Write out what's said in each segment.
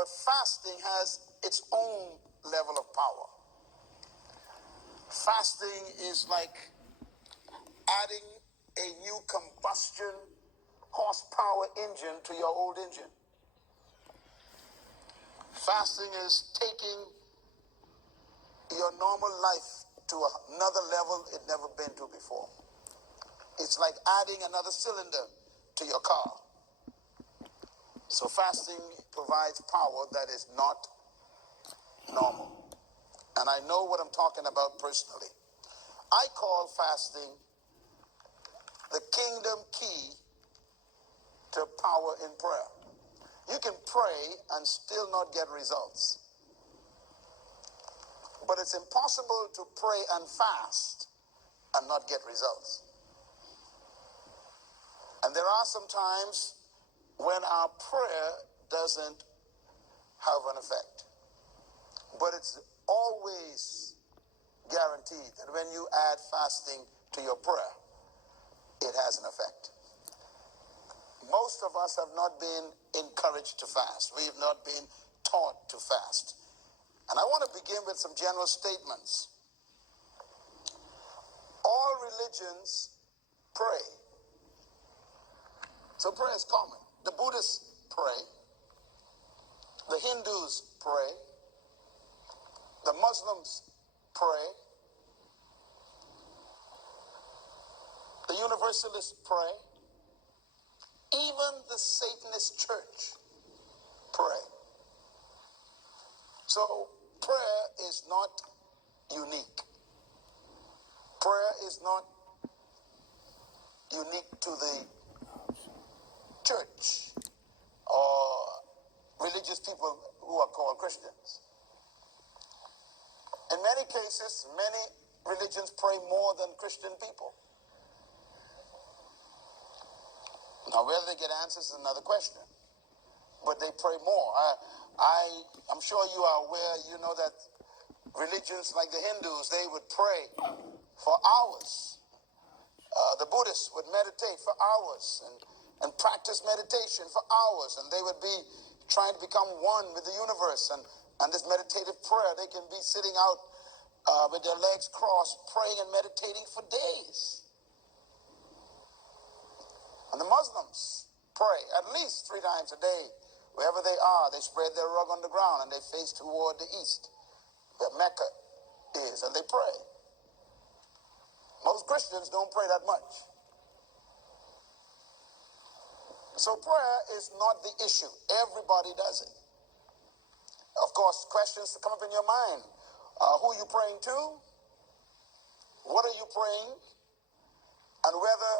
But fasting has its own level of power. Fasting is like adding a new combustion horsepower engine to your old engine. Fasting is taking your normal life to another level it never been to before. It's like adding another cylinder to your car. So fasting provides power that is not normal. And I know what I'm talking about personally. I call fasting the kingdom key to power in prayer. You can pray and still not get results. But it's impossible to pray and fast and not get results. And there are some times when our prayer doesn't have an effect. But it's always guaranteed that when you add fasting to your prayer, it has an effect. Most of us have not been encouraged to fast. We have not been taught to fast. And I want to begin with some general statements. All religions pray. So prayer is common. The Buddhists pray. The Hindus pray. The Muslims pray. The Universalists pray. Even the Satanist church pray. So prayer is not unique. Prayer is not unique to the church or religious people who are called Christians. In many cases, many religions pray more than Christian people. Now, whether they get answers is another question, but they pray more. I'm sure you are aware, you know that religions like the Hindus, they would pray for hours. The Buddhists would meditate for hours and practice meditation for hours, and they would be trying to become one with the universe. And this meditative prayer, they can be sitting out with their legs crossed, praying and meditating for days. And the Muslims pray at least 3 times a day. Wherever they are, they spread their rug on the ground and they face toward the east, where Mecca is, and they pray. Most Christians don't pray that much. So prayer is not the issue. Everybody does it. Of course, questions come up in your mind. Who are you praying to? What are you praying? And whether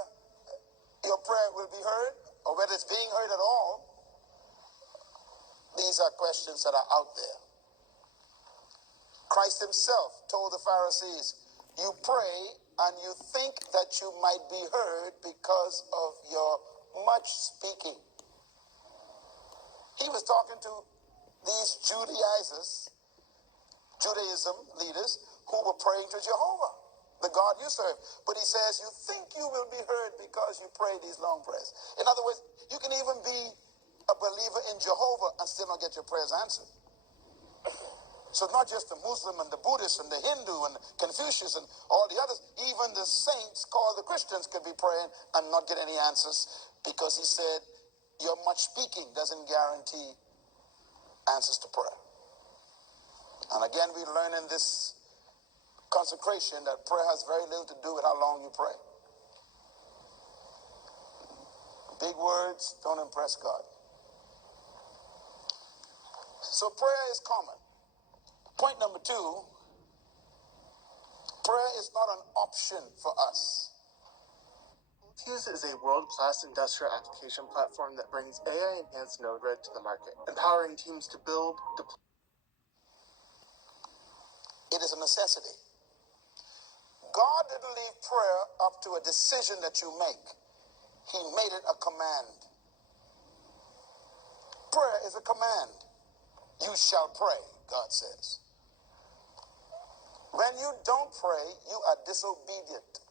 your prayer will be heard or whether it's being heard at all. These are questions that are out there. Christ himself told the Pharisees, you pray and you think that you might be heard because of your much speaking. He was talking to these Judaism leaders who were praying to Jehovah, the God you serve. But he says, you think you will be heard because you pray these long prayers. In other words, you can even be a believer in Jehovah and still not get your prayers answered. So it's not just the Muslim and the Buddhist and the Hindu and Confucius and all the others. Even the saints called the Christians could be praying and not get any answers, because he said your much speaking doesn't guarantee answers to prayer. And again, we learn in this consecration that prayer has very little to do with how long you pray. Big words don't impress God. So prayer is common. Point number 2, prayer is not an option for us. Fuse is a world-class industrial application platform that brings AI-enhanced Node-RED to the market, empowering teams to build, deploy. It is a necessity. God didn't leave prayer up to a decision that you make. He made it a command. Prayer is a command. You shall pray, God says. When you don't pray, you are disobedient.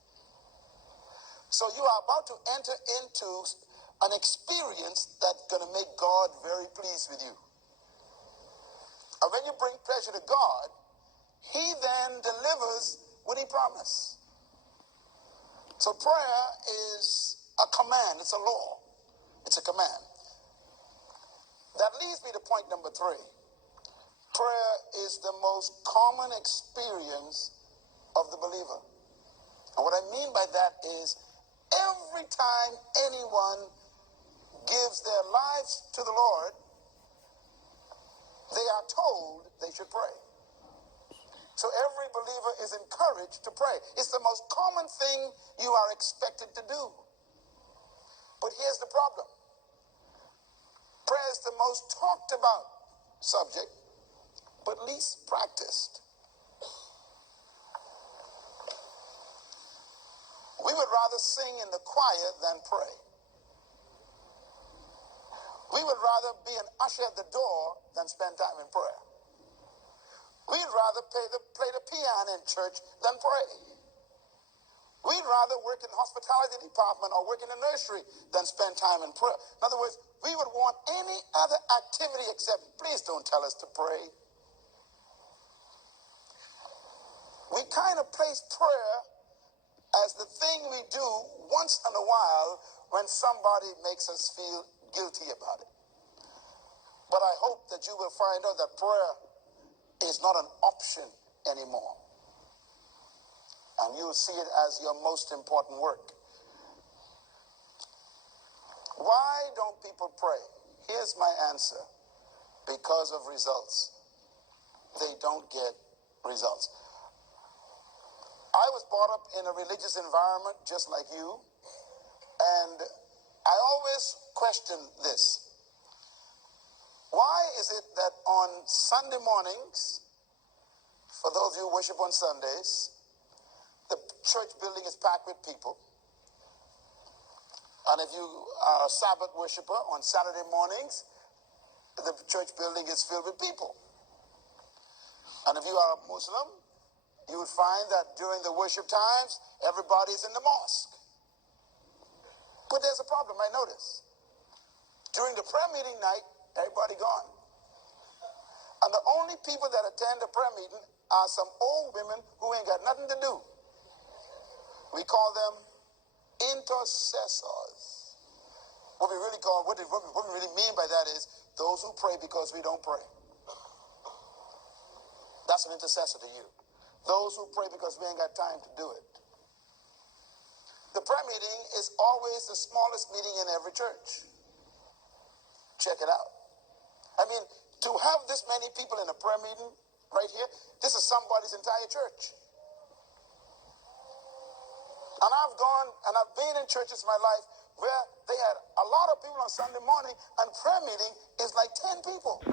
So you are about to enter into an experience that's going to make God very pleased with you. pleasure to God, he then delivers what he promised. So prayer is a command. It's a law. It's a command. That leads me to point number 3. Prayer is the most common experience of the believer. And what I mean by that is every time anyone gives their lives to the Lord, they are told they should pray. So every believer is encouraged to pray. It's the most common thing you are expected to do. But here's the problem. Prayer is the most talked about subject, but least practiced. We would rather sing in the choir than pray. We would rather be an usher at the door than spend time in prayer. We'd rather play the piano in church than pray. We'd rather work in the hospitality department or work in the nursery than spend time in prayer. In other words, we would want any other activity except, please don't tell us to pray. We kind of place prayer as the thing we do once in a while when somebody makes us feel guilty about it. But I hope that you will find out that prayer is not an option anymore. And you'll see it as your most important work. Why don't people pray? Here's my answer. Because of results. They don't get results. I was brought up in a religious environment just like you, and I always question this. Why is it that on Sunday mornings, for those of you who worship on Sundays, the church building is packed with people? And if you are a Sabbath worshiper, on Saturday mornings, the church building is filled with people. And if you are a Muslim, you would find that during the worship times, everybody's in the mosque. But there's a problem, I notice. During the prayer meeting night, everybody gone. And the only people that attend the prayer meeting are some old women who ain't got nothing to do. We call them intercessors. What we really mean by that is those who pray because we don't pray. That's an intercessor to you. Those who pray because we ain't got time to do it. The prayer meeting is always the smallest meeting in every church. Check it out. I mean, to have this many people in a prayer meeting right here, this is somebody's entire church. And I've been in churches in my life where they had a lot of people on Sunday morning and prayer meeting is like 10 people.